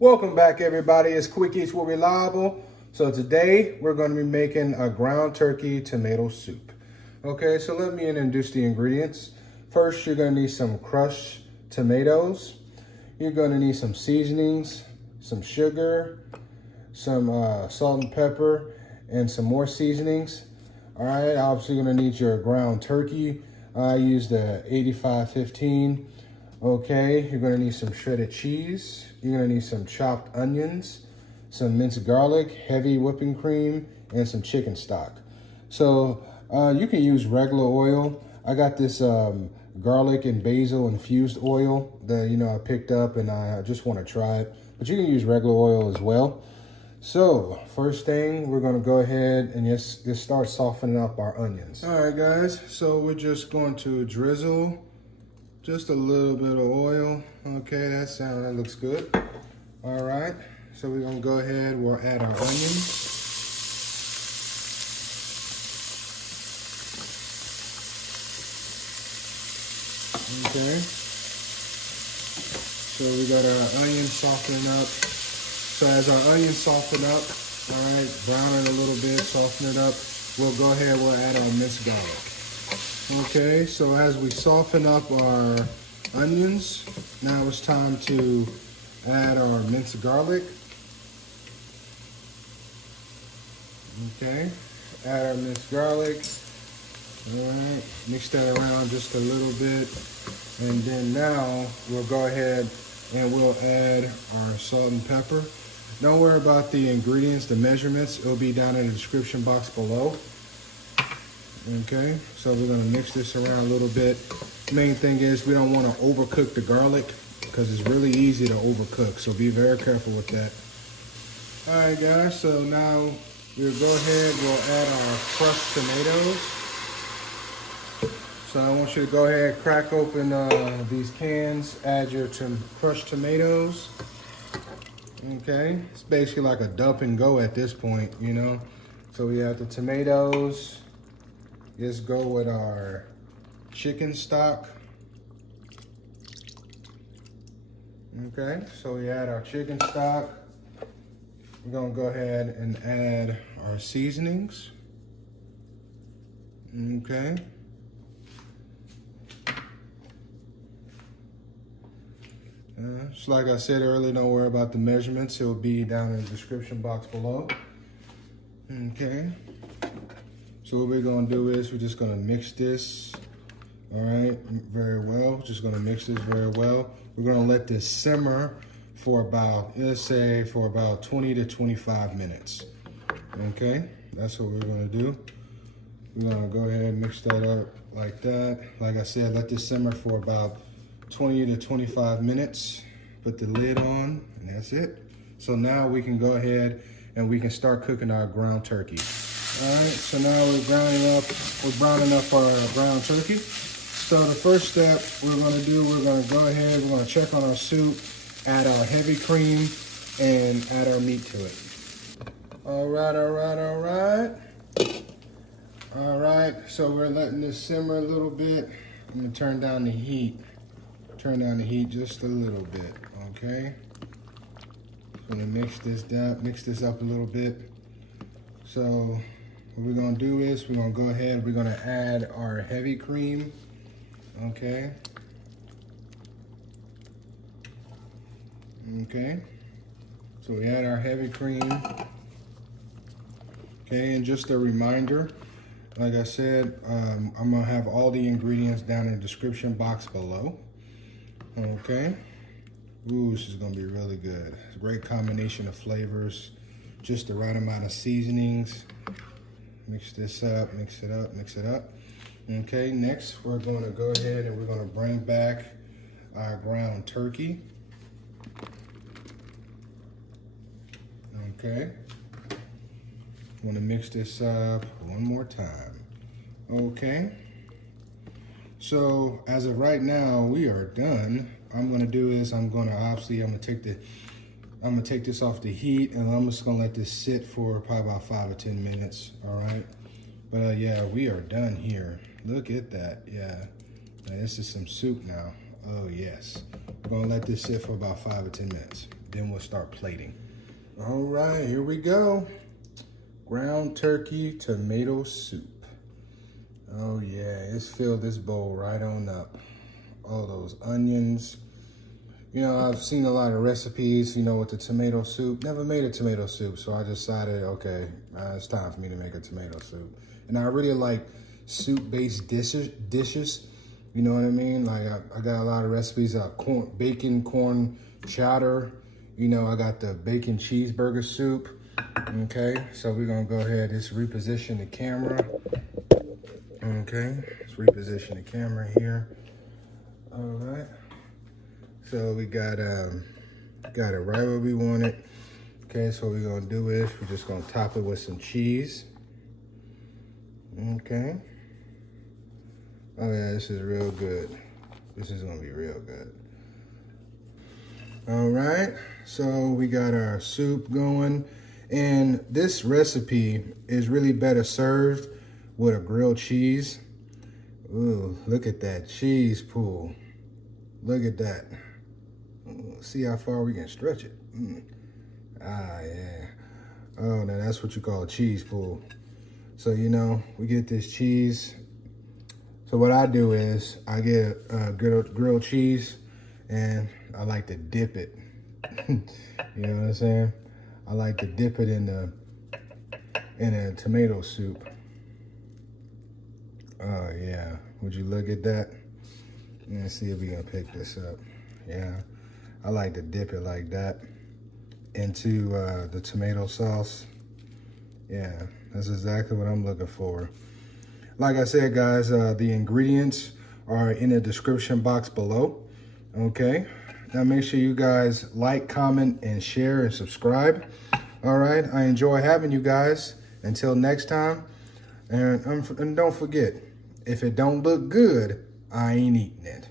Welcome back, everybody. It's Quick Eats with Reliable. So today we're going to be making a ground turkey tomato soup. Okay, so let me introduce the ingredients. First, you're going to need some crushed tomatoes. You're going to need some seasonings, some sugar, some salt and pepper, and some more seasonings. All right, obviously you're going to need your ground turkey. I used the 8515. Okay, you're gonna need some shredded cheese. You're gonna need some chopped onions, some minced garlic, heavy whipping cream, and some chicken stock. So you can use regular oil. I got this garlic and basil infused oil that I picked up, and I just want to try it. But you can use regular oil as well. So first thing, we're gonna go ahead and just start softening up our onions. All right, guys. So we're just going to drizzle just a little bit of oil. Okay, that looks good. All right, so we're gonna go ahead, we'll add our onions. Okay, so we got our onions softening up. So as our onions soften up, all right, brown it a little bit, soften it up, we'll go ahead, we'll add our minced garlic. Okay, so as we soften up our onions, now it's time to add our minced garlic. Okay, add our minced garlic. All right, mix that around just a little bit. And then now we'll go ahead and we'll add our salt and pepper. Don't worry about the ingredients, the measurements. It'll be down in the description box below. Okay, so we're gonna mix this around a little bit. Main thing is we don't want to overcook the garlic because it's really easy to overcook, so be very careful with that. All right, guys, so now we'll go ahead, we'll add our crushed tomatoes. So I want you to go ahead, crack open these cans, add your crushed tomatoes. Okay, it's basically like a dump and go at this point, So we have the tomatoes. Just go with our chicken stock. Okay, so we add our chicken stock. We're gonna go ahead and add our seasonings. Okay. Just like I said earlier, don't worry about the measurements. It'll be down in the description box below. Okay. So what we're gonna do is we're just gonna mix this, all right, very well. Just gonna mix this very well. We're gonna let this simmer for about, let's say, for about 20 to 25 minutes. Okay, that's what we're gonna do. We're gonna go ahead and mix that up like that. Like I said, let this simmer for about 20 to 25 minutes. Put the lid on, and that's it. So now we can go ahead and we can start cooking our ground turkey. All right, so now we're browning up our ground turkey. So the first step we're gonna do, we're gonna go ahead, we're gonna check on our soup, add our heavy cream, and add our meat to it. All right. All right, so we're letting this simmer a little bit. I'm gonna turn down the heat. Turn down the heat just a little bit, okay? I'm gonna mix this up a little bit. So what we're gonna do is we're gonna go ahead, we're gonna add our heavy cream, okay? Okay, so we add our heavy cream. Okay, and just a reminder, like I said, I'm gonna have all the ingredients down in the description box below, okay? Ooh, this is gonna be really good. It's a great combination of flavors, just the right amount of seasonings. Mix this up, mix it up. Okay, next we're gonna go ahead and we're gonna bring back our ground turkey. Okay, I'm gonna mix this up one more time. Okay, so as of right now, we are done. I'm gonna do is I'm gonna take this off the heat, and I'm just gonna let this sit for probably about 5 or 10 minutes, all right? But yeah, we are done here. Look at that, yeah. Now, this is some soup now. Oh yes. We're gonna let this sit for about 5 or 10 minutes. Then we'll start plating. All right, here we go. Ground turkey tomato soup. Oh yeah, let's fill this bowl right on up. All those onions. You know, I've seen a lot of recipes, you know, with the tomato soup. Never made a tomato soup, so I decided, okay, it's time for me to make a tomato soup. And I really like soup-based dishes. You know what I mean? Like, I got a lot of recipes of bacon, corn chowder. You know, I got the bacon cheeseburger soup. Okay, so we're gonna go ahead and just reposition the camera. Okay, let's reposition the camera here. All right. So we got it right where we want it. Okay, so what we're gonna do is we're just gonna top it with some cheese. Okay. Oh yeah, this is real good. This is gonna be real good. All right, so we got our soup going. And this recipe is really better served with a grilled cheese. Ooh, look at that cheese pool. Look at that. See how far we can stretch it. Ah, yeah. Oh, now that's what you call a cheese pool. So, you know, we get this cheese. So what I do is I get a grilled cheese and I like to dip it. You know what I'm saying? I like to dip it in a tomato soup. Oh yeah, would you look at that? Let's see if we can pick this up. Yeah, I like to dip it like that into the tomato sauce. Yeah, that's exactly what I'm looking for. Like I said, guys, the ingredients are in the description box below. Okay, now make sure you guys like, comment, and share and subscribe. All right, I enjoy having you guys. Until next time, and don't forget, if it don't look good, I ain't eating it.